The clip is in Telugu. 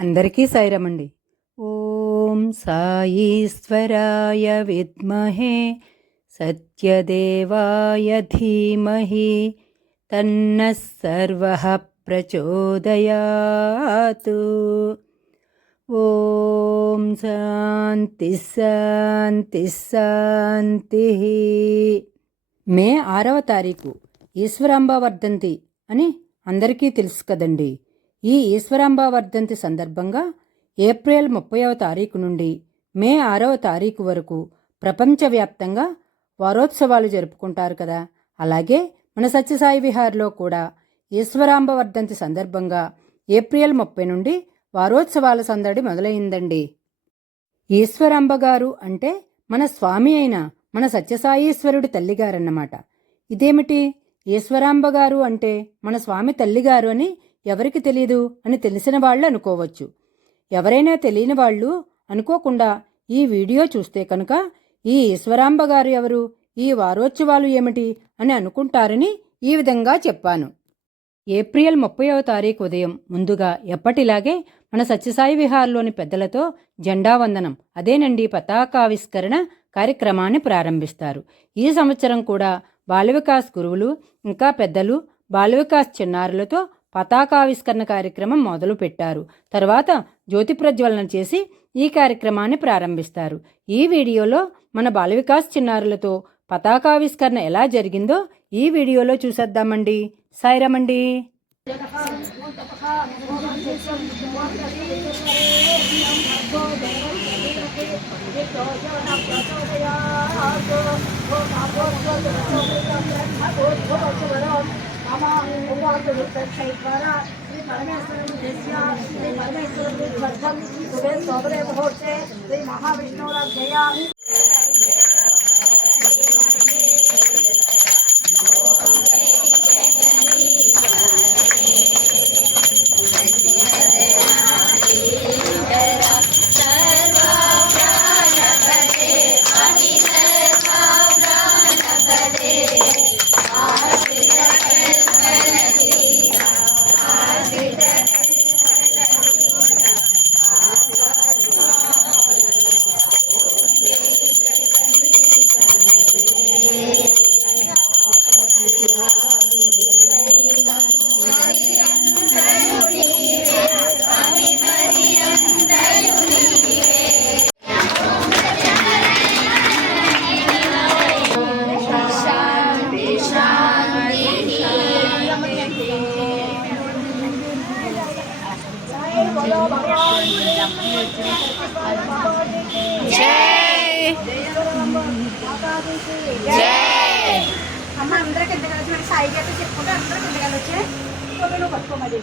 అందరికీ సాయిరమండి. ఓం సాయీశ్వరాయ విద్మహే సత్యదేవాయ ధీమహి తన్న సర్వ ప్రచోదయాతు. ఓం శాంతి శాంతి శాంతి. మే ఆరవ తారీఖు ఈశ్వరాంబ వర్ధంతి అని అందరికీ తెలుసు కదండి. ఈ ఈశ్వరాంబ వర్ధంతి సందర్భంగా ఏప్రిల్ ముప్పైవ తారీఖు నుండి మే ఆరవ తారీఖు వరకు ప్రపంచవ్యాప్తంగా వారోత్సవాలు జరుపుకుంటారు కదా. అలాగే మన సత్యసాయి విహార్లో కూడా ఈశ్వరాంబ వర్ధంతి సందర్భంగా ఏప్రిల్ ముప్పై నుండి వారోత్సవాల సందడి మొదలైందండి. ఈశ్వరాంబ గారు అంటే మన స్వామి అయిన మన సత్యసాయీశ్వరుడి తల్లిగారన్నమాట. ఇదేమిటి? ఈశ్వరాంబ గారు అంటే మన స్వామి తల్లిగారు అని ఎవరికి తెలియదు అని తెలిసిన వాళ్ళు అనుకోవచ్చు. ఎవరైనా తెలియని వాళ్ళు అనుకోకుండా ఈ వీడియో చూస్తే కనుక ఈ ఈశ్వరాంబ గారు ఎవరు? ఈ వారోత్సవాలు ఏమిటి? అని అనుకుంటారని ఈ విధంగా చెప్పాను. ఏప్రిల్ ముప్పైవ తారీఖు ఉదయం ముందుగా ఎప్పటిలాగే మన సత్యసాయి విహార్లోని పెద్దలతో జెండా వందనం అదేనండి పతాకావిష్కరణ కార్యక్రమాన్ని ప్రారంభిస్తారు. ఈ సంవత్సరం కూడా బాలవికాస్ గురువులు ఇంకా పెద్దలు బాలవికాస్ చిన్నారులతో పతాకావిష్కరణ కార్యక్రమం మొదలుపెట్టారు తర్వాత జ్యోతి ప్రజ్వలన చేసి ఈ కార్యక్రమాన్ని ప్రారంభిస్తారు ఈ వీడియోలో మన బాలవికాస్ చిన్నారులతో పతాకావిష్కరణ ఎలా జరిగిందో ఈ వీడియోలో చూసేద్దామండి సాయిరమండి శ్రీ మహావిష్ణువుల జై అమ్మ అందరికి ఎంత కలిసి మరి సాయి గారు చెప్పుకుంటే అందరికి ఎంత కలిసి వచ్చే నువ్వు పట్టుకోమది